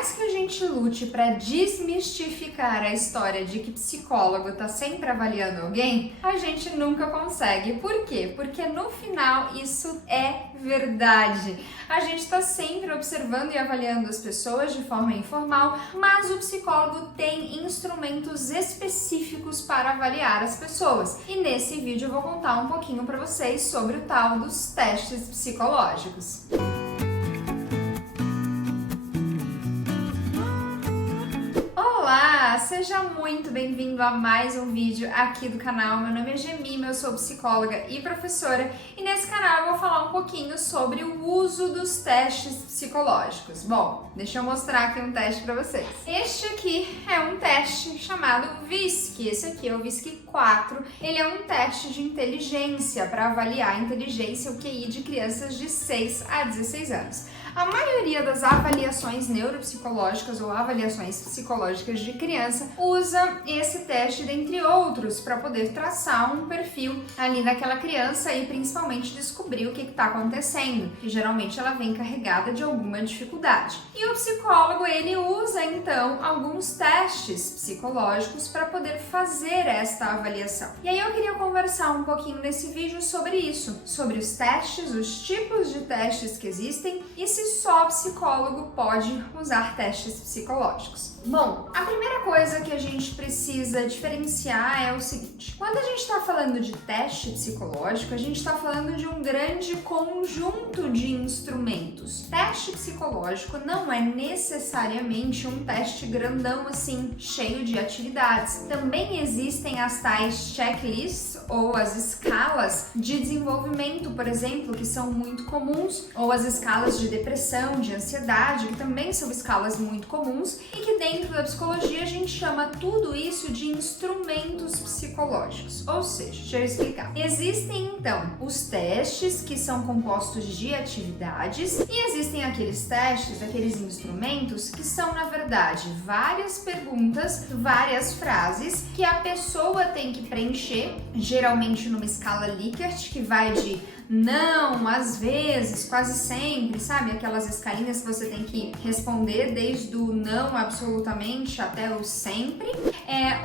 mais que a gente lute para desmistificar a história de que psicólogo tá sempre avaliando alguém, a gente nunca consegue. Por quê? Porque no final isso é verdade. A gente está sempre observando e avaliando as pessoas de forma informal, mas o psicólogo tem instrumentos específicos para avaliar as pessoas. E nesse vídeo eu vou contar um pouquinho para vocês sobre o tal dos testes psicológicos. Olá, seja muito bem-vindo a mais um vídeo aqui do canal. Meu nome é Gemima, eu sou psicóloga e professora e nesse canal eu vou falar um pouquinho sobre o uso dos testes psicológicos. Bom, deixa eu mostrar aqui um teste para vocês. Este aqui é um teste chamado VISC, esse aqui é o VISC 4. Ele é um teste de inteligência para avaliar a inteligência, o QI de crianças de 6 a 16 anos. A maioria das avaliações neuropsicológicas ou avaliações psicológicas de criança usa esse teste, dentre outros, para poder traçar um perfil ali daquela criança e principalmente descobrir o que está acontecendo, que geralmente ela vem carregada de alguma dificuldade. E o psicólogo, ele usa então alguns testes psicológicos para poder fazer esta avaliação. E aí eu queria conversar um pouquinho nesse vídeo sobre isso, sobre os testes, os tipos de testes que existem e se só psicólogo pode usar testes psicológicos. Bom, a primeira coisa que a gente precisa diferenciar é o seguinte: quando a gente está falando de teste psicológico, a gente está falando de um grande conjunto de instrumentos. Teste psicológico não é necessariamente um teste grandão assim, cheio de atividades. Também existem as tais checklists ou as escalas de desenvolvimento, por exemplo, que são muito comuns, ou as escalas de depressão, de ansiedade, que também são escalas muito comuns e que dentro da psicologia a gente chama tudo isso de instrumentos psicológicos. Ou seja, deixa eu explicar. Existem então os testes que são compostos de atividades e existem aqueles testes, aqueles instrumentos que são na verdade várias perguntas, várias frases que a pessoa tem que preencher, geralmente numa escala Likert, que vai de não, às vezes, quase sempre, sabe? Aquelas escalinhas que você tem que responder desde o não absolutamente até o sempre.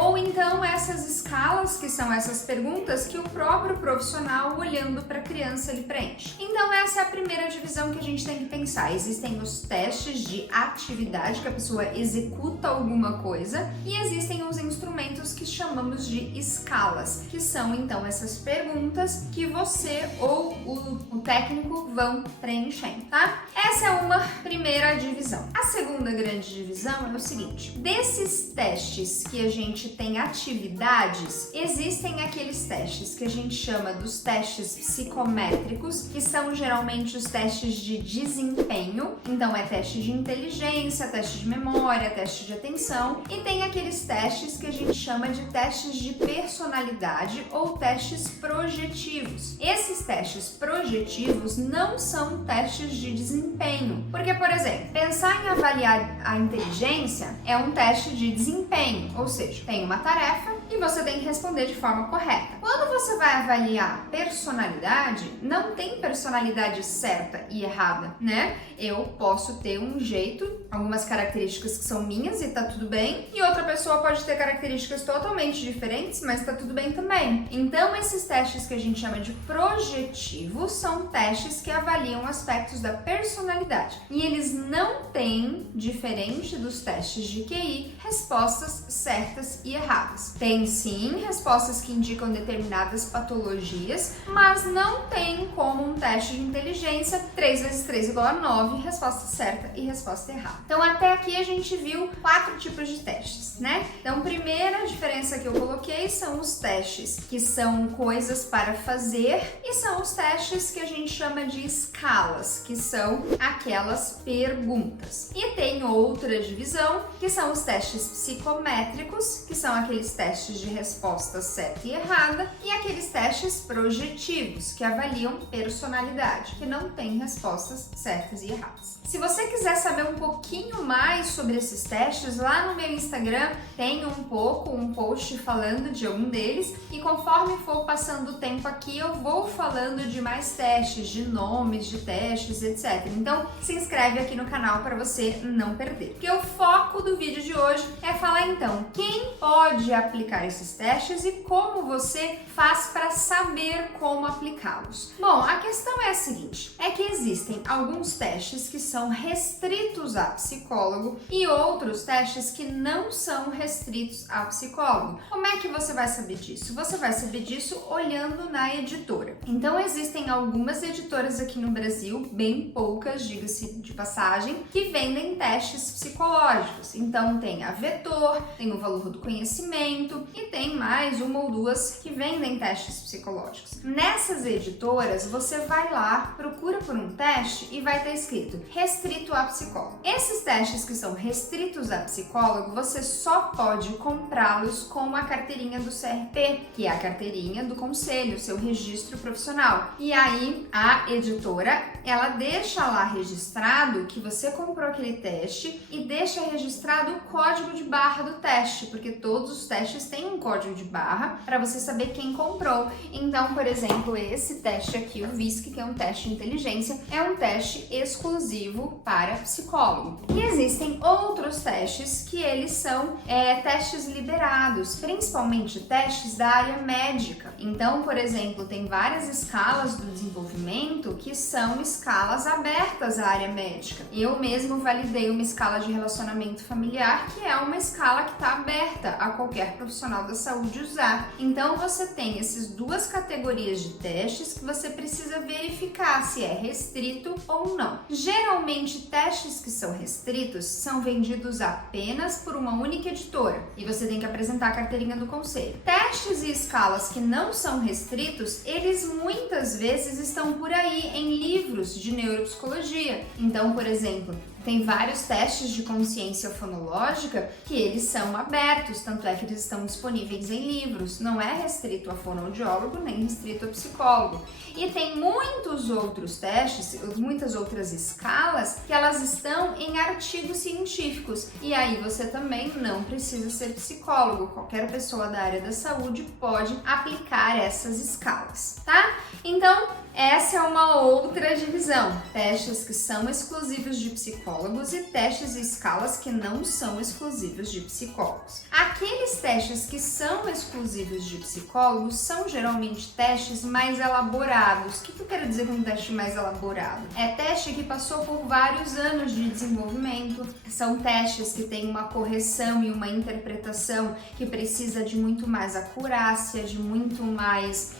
Ou então essas escalas, que são essas perguntas que o próprio profissional, olhando para a criança, ele preenche. Então essa é a primeira divisão que a gente tem que pensar. Existem os testes de atividade, que a pessoa executa alguma coisa, e existem os instrumentos que chamamos de escalas, que são então essas perguntas que você ou o técnico vão preenchendo, tá? Essa é uma primeira divisão. A segunda grande divisão é o seguinte: desses testes que a gente tem atividades, existem aqueles testes que a gente chama dos testes psicométricos, que são geralmente os testes de desempenho. Então é teste de inteligência, teste de memória, teste de atenção, e tem aqueles testes que a gente chama de testes de personalidade ou testes projetivos. Esses testes projetivos não são testes de desempenho, porque, por exemplo, pensar em avaliar a inteligência é um teste de desempenho, ou seja, tem uma tarefa e você tem que responder de forma correta. Quando você vai avaliar personalidade, não tem personalidade certa e errada, né? Eu posso ter um jeito, algumas características que são minhas e tá tudo bem, e outra pessoa pode ter características totalmente diferentes, mas tá tudo bem também. Então, esses testes que a gente chama de projetivos são testes que avaliam aspectos da personalidade. E eles não têm, diferente dos testes de QI, respostas certas e erradas. Tem sim respostas que indicam determinadas patologias, mas não tem como um teste de inteligência 3 vezes 3 igual a 9, resposta certa e resposta errada. Então até aqui a gente viu 4 tipos de testes, né? Então primeira diferença que eu coloquei são os testes que são coisas para fazer e são os testes que a gente chama de escalas, que são aquelas perguntas. E tem outra divisão, que são os testes psicométricos, que são aqueles testes de resposta certa e errada, e aqueles testes projetivos, que avaliam personalidade, que não tem respostas certas e erradas. Se você quiser saber um pouquinho mais sobre esses testes, lá no meu Instagram tem um post falando de um deles, e conforme for passando o tempo aqui, eu vou falando de mais testes, de nomes de testes, etc. Então, se inscreve aqui no canal para você não não perder. Porque o foco do vídeo de hoje é falar então quem pode aplicar esses testes e como você faz para saber como aplicá-los. Bom, a questão é a seguinte, é que existem alguns testes que são restritos a psicólogo e outros testes que não são restritos a psicólogo. Como é que você vai saber disso? Você vai saber disso olhando na editora. Então existem algumas editoras aqui no Brasil, bem poucas, diga-se de passagem, que vendem testes psicológicos. Então tem a Vetor, tem o Valor do Conhecimento e tem mais uma ou duas que vendem testes psicológicos. Nessas editoras, você vai lá, procura por um teste e vai estar escrito restrito a psicólogo. Esses testes que são restritos a psicólogo, você só pode comprá-los com a carteirinha do CRP, que é a carteirinha do conselho, seu registro profissional. E aí a editora, ela deixa lá registrado que você comprou aquele teste e deixa registrado o código de barra do teste, porque todos os testes têm um código de barra para você saber quem comprou. Então, por exemplo, esse teste aqui, o VISC, que é um teste de inteligência, é um teste exclusivo para psicólogo. E existem outros testes que eles são testes liberados, principalmente testes da área médica. Então, por exemplo, tem várias escalas do desenvolvimento que são escalas abertas à área médica. Eu mesmo validei uma escala de relacionamento familiar, que é uma escala que está aberta a qualquer profissional da saúde usar. Então, você tem essas duas categorias de testes que você precisa verificar se é restrito ou não. Geralmente, testes que são restritos são vendidos apenas por uma única editora e você tem que apresentar a carteirinha do conselho. Testes e escalas que não são restritos, eles muitas vezes estão por aí em livros de neuropsicologia. Então, por exemplo, tem vários testes de consciência fonológica que eles são abertos, tanto é que eles estão disponíveis em livros, não é restrito a fonoaudiólogo nem restrito a psicólogo. E tem muitos outros testes, muitas outras escalas que elas estão em artigos científicos. E aí você também não precisa ser psicólogo, qualquer pessoa da área da saúde pode aplicar essas escalas, tá? Então, essa é uma outra divisão, testes que são exclusivos de psicólogos e testes e escalas que não são exclusivos de psicólogos. Aqueles testes que são exclusivos de psicólogos são geralmente testes mais elaborados. O que eu quero dizer com um teste mais elaborado? É teste que passou por vários anos de desenvolvimento, são testes que têm uma correção e uma interpretação que precisa de muito mais acurácia, de muito mais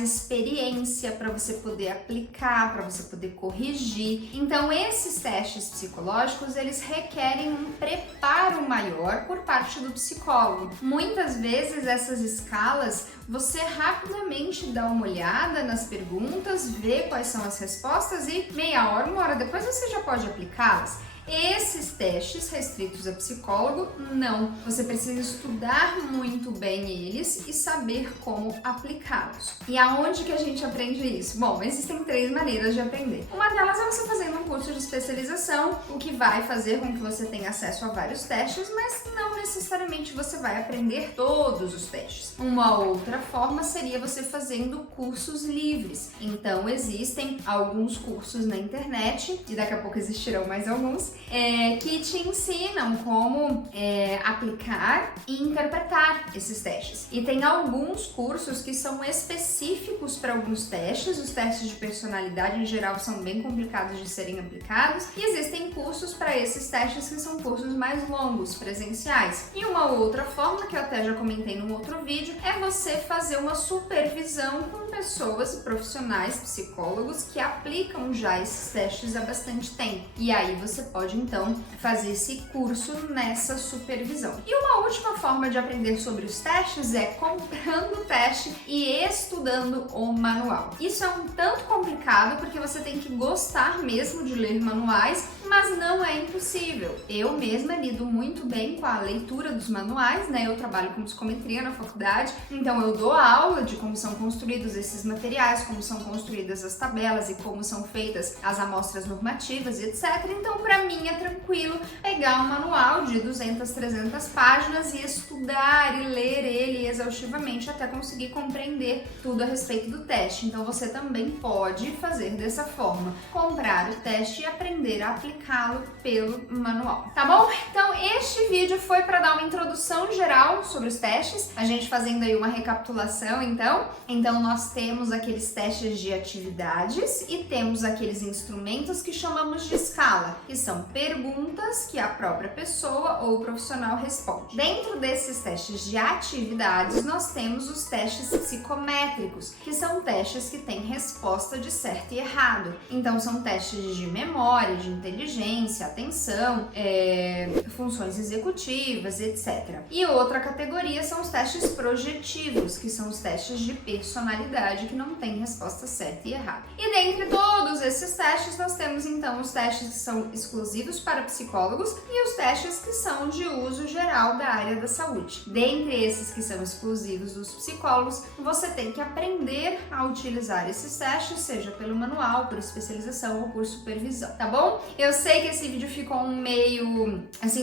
experiência para você poder aplicar, para você poder corrigir. Então, esses testes psicológicos, eles requerem um preparo maior por parte do psicólogo. Muitas vezes, essas escalas, você rapidamente dá uma olhada nas perguntas, vê quais são as respostas e meia hora, uma hora depois, você já pode aplicá-las. Esses testes restritos a psicólogo, não. Você precisa estudar muito bem eles e saber como aplicá-los. E aonde que a gente aprende isso? Bom, existem 3 maneiras de aprender. Uma delas é você fazendo um curso de especialização, o que vai fazer com que você tenha acesso a vários testes, mas não necessariamente você vai aprender todos os testes. Uma outra forma seria você fazendo cursos livres. Então, existem alguns cursos na internet, e daqui a pouco existirão mais alguns, que te ensinam como aplicar e interpretar esses testes. E tem alguns cursos que são específicos para alguns testes. Os testes de personalidade, em geral, são bem complicados de serem aplicados. E existem cursos para esses testes que são cursos mais longos, presenciais. E uma outra forma, que eu até já comentei num outro vídeo, é você fazer uma supervisão com pessoas profissionais, psicólogos, que aplicam já esses testes há bastante tempo. E aí você pode, então, fazer esse curso nessa supervisão. E uma última forma de aprender sobre os testes é comprando o teste e estudando o manual. Isso é um tanto complicado porque você tem que gostar mesmo de ler manuais, mas não é impossível. Eu mesma lido muito bem com a leitura dos manuais, né? Eu trabalho com psicometria na faculdade, então eu dou aula de como são construídos esses materiais, como são construídas as tabelas e como são feitas as amostras normativas e etc. Então, para mim é tranquilo tranquilo pegar um manual de 200, 300 páginas e estudar e ler ele exaustivamente até conseguir compreender tudo a respeito do teste. Então você também pode fazer dessa forma, comprar o teste e aprender a aplicá-lo pelo manual, tá bom? Então este vídeo foi para dar uma introdução geral sobre os testes, a gente fazendo aí uma recapitulação então nós temos aqueles testes de atividades e temos aqueles instrumentos que chamamos de escala, que são perguntas que a própria pessoa ou profissional responde. Dentro desses testes de atividades, nós temos os testes psicométricos, que são testes que têm resposta de certo e errado. Então são testes de memória, de inteligência, atenção, funções executivas, etc. E outra categoria são os testes projetivos, que são os testes de personalidade que não têm resposta certa e errada. E dentre todos esses testes, nós temos então os testes que são exclusivos para psicólogos e os testes que são de uso geral da área da saúde. Dentre esses que são exclusivos dos psicólogos, você tem que aprender a utilizar esses testes, seja pelo manual, por especialização ou por supervisão, tá bom? Eu sei que esse vídeo ficou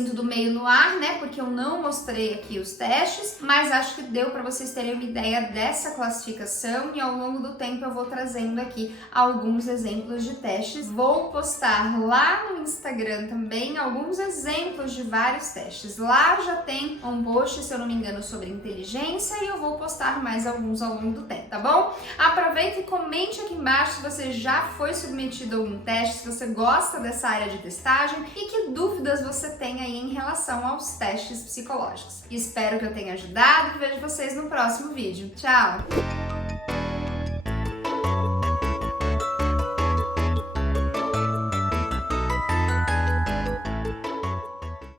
tudo meio no ar, né? Porque eu não mostrei aqui os testes, mas acho que deu para vocês terem uma ideia dessa classificação e ao longo do tempo eu vou trazendo aqui alguns exemplos de testes. Vou postar lá no Instagram também alguns exemplos de vários testes. Lá já tem um post, se eu não me engano, sobre inteligência e eu vou postar mais alguns ao longo do tempo, tá bom? Aproveita e comente aqui embaixo se você já foi submetido a algum teste, se você gosta dessa área de testagem e que dúvidas você tem aí em relação aos testes psicológicos. Espero que eu tenha ajudado e vejo vocês no próximo vídeo. Tchau!